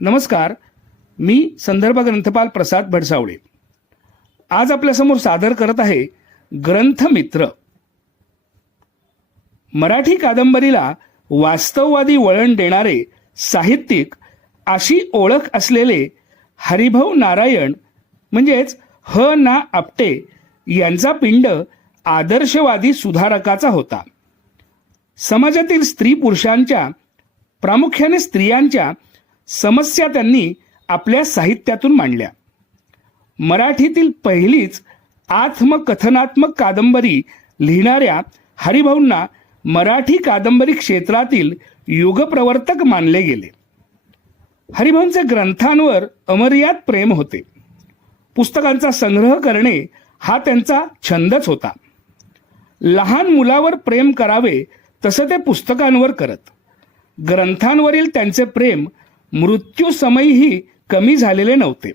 नमस्कार मी संदर्भ ग्रंथपाल प्रसाद भडसावळे. आज आपल्यासमोर सादर करत आहे ग्रंथमित्र. मराठी कादंबरीला वास्तववादी वळण देणारे साहित्यिक अशी ओळख असलेले हरिभाऊ नारायण म्हणजेच ह ना आपटे यांचा पिंड आदर्शवादी सुधारकाचा होता. समाजातील स्त्री पुरुषांच्या प्रामुख्याने स्त्रियांच्या समस्या त्यांनी आपल्या साहित्यातून मांडल्या. मराठीतील पहिलीच आत्मकथनात्मक कादंबरी लिहिणाऱ्या हरिभाऊंना मराठी कादंबरी क्षेत्रातील युगप्रवर्तक मानले गेले. हरिभाऊंचे ग्रंथांवर अमर्याद प्रेम होते. पुस्तकांचा संग्रह करणे हा त्यांचा छंदच होता. लहान मुलावर प्रेम करावे तसं ते पुस्तकांवर करत. ग्रंथांवरील त्यांचे प्रेम मृत्यू समयही कमी झालेले नव्हते.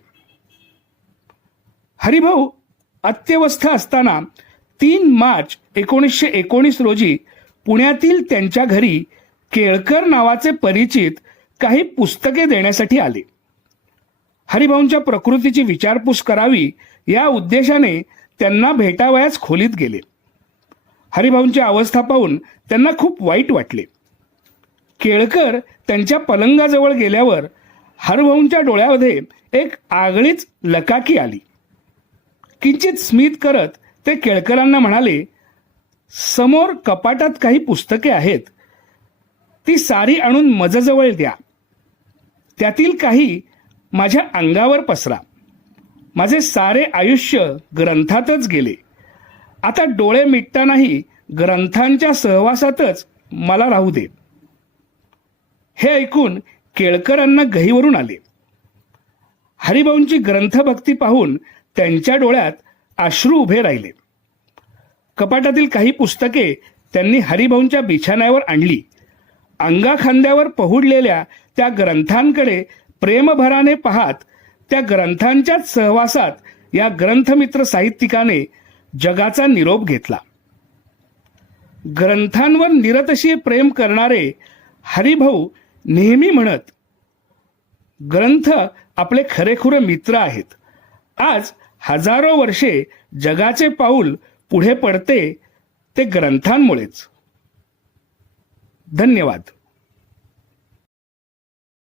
हरिभाऊ अत्यवस्था असताना तीन मार्च एकोणीसशे एकोणीस रोजी पुण्यातील त्यांच्या घरी केळकर नावाचे परिचित काही पुस्तके देण्यासाठी आले. हरिभाऊंच्या प्रकृतीची विचारपूस करावी या उद्देशाने त्यांना भेटावयास खोलीत गेले. हरिभाऊंची अवस्था पाहून त्यांना खूप वाईट वाटले. केळकर त्यांच्या पलंगाजवळ गेल्यावर हरभाऊंच्या डोळ्यामध्ये एक आगळीच लकाकी आली. किंचित स्मित करत ते केळकरांना म्हणाले समोर कपाटात काही पुस्तके आहेत. ती सारी आणून मजजवळ द्या. त्यातील काही माझ्या अंगावर पसरा. माझे सारे आयुष्य ग्रंथातच गेले. आता डोळे मिटतानाही ग्रंथांच्या सहवासातच मला राहू दे. हे ऐकून केळकरांना गहीवरून आले. हरिभाऊंची ग्रंथभक्ती पाहून त्यांच्या डोळ्यात अश्रू उभे राहिले. कपाटातील काही पुस्तके त्यांनी हरिभाऊंच्या बिछाण्यावर आणली. अंगाखांद्यावर पहुडलेल्या त्या ग्रंथांकडे प्रेमभराने पाहत त्या ग्रंथांच्याच सहवासात या ग्रंथमित्र साहित्यिकाने जगाचा निरोप घेतला. ग्रंथांवर निरतशी प्रेम करणारे हरिभाऊ नेहमी म्हणत ग्रंथ आपले खरेखुरे मित्र आहेत. आज हजारो वर्षे जगाचे पाऊल पुढे पडते ते ग्रंथांमुळेच. धन्यवाद.